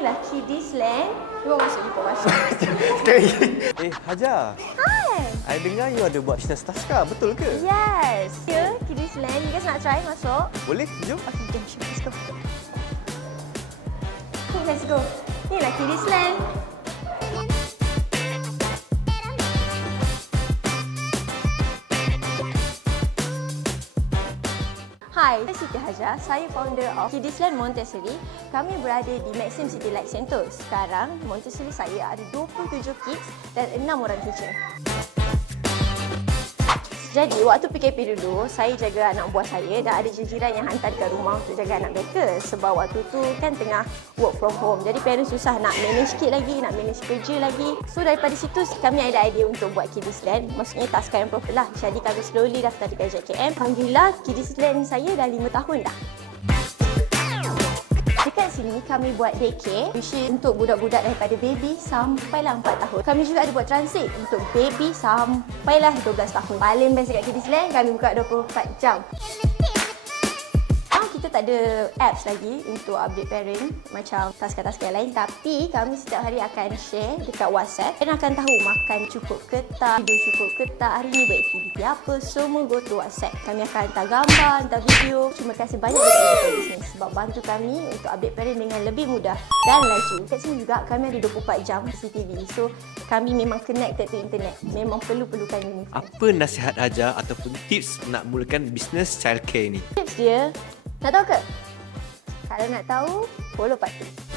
Inilah Kiddies Land. Cuba masuk you masuk. eh, Hajar. Hai. I dengar you ada buat bisnes taska, betul ke? Yes. Here, Kiddies Land. You guys nak try masuk? Boleh, jom. Okay, jom. Let's go. Okay, let's go. Inilah Kiddies Land. Hai, saya Siti Hajar. Saya founder of Kiddiesland Montessori. Kami berada di Maxim City Light Center. Sekarang, Montessori saya ada 27 kids dan 6 orang teacher. Jadi, waktu PKP dulu, saya jaga anak buah saya dan ada jiran yang hantar ke rumah untuk jaga anak mereka. Sebab waktu tu kan tengah work from home. Jadi, parents susah nak manage kid lagi, nak manage kerja lagi. So, daripada situ kami ada idea untuk buat Kiddies Land. Maksudnya taska yang profit lah. Jadi, kami slowly daftar dekat JKM. Alhamdulillah, Kiddies Land saya dah 5 tahun dah. Dekat sini kami buat daycare usually untuk budak-budak daripada baby sampailah 4 tahun. Kami juga ada buat transit untuk baby sampailah 12 tahun. Paling best dekat Kiddies Land kami buka 24 jam. Kita tak ada apps lagi untuk update parent macam taska-taska yang lain tapi kami setiap hari akan share dekat WhatsApp dan akan tahu makan cukup ke tak, tidur cukup ke tak, hari ni buat aktiviti apa, semua go to WhatsApp. Kami akan hantar gambar, hantar video. Terima kasih banyak kepada Local Business sebab bantu kami untuk update parent dengan lebih mudah dan laju. Kat sini juga kami ada 24 jam CCTV. So kami memang connected to internet. Memang perlu-perlukan uniform. Apa nasihat Hajar ataupun tips nak mulakan bisnes childcare ni? Tips dia, nak tahu ke? Kalau nak tahu, follow Pak Tip.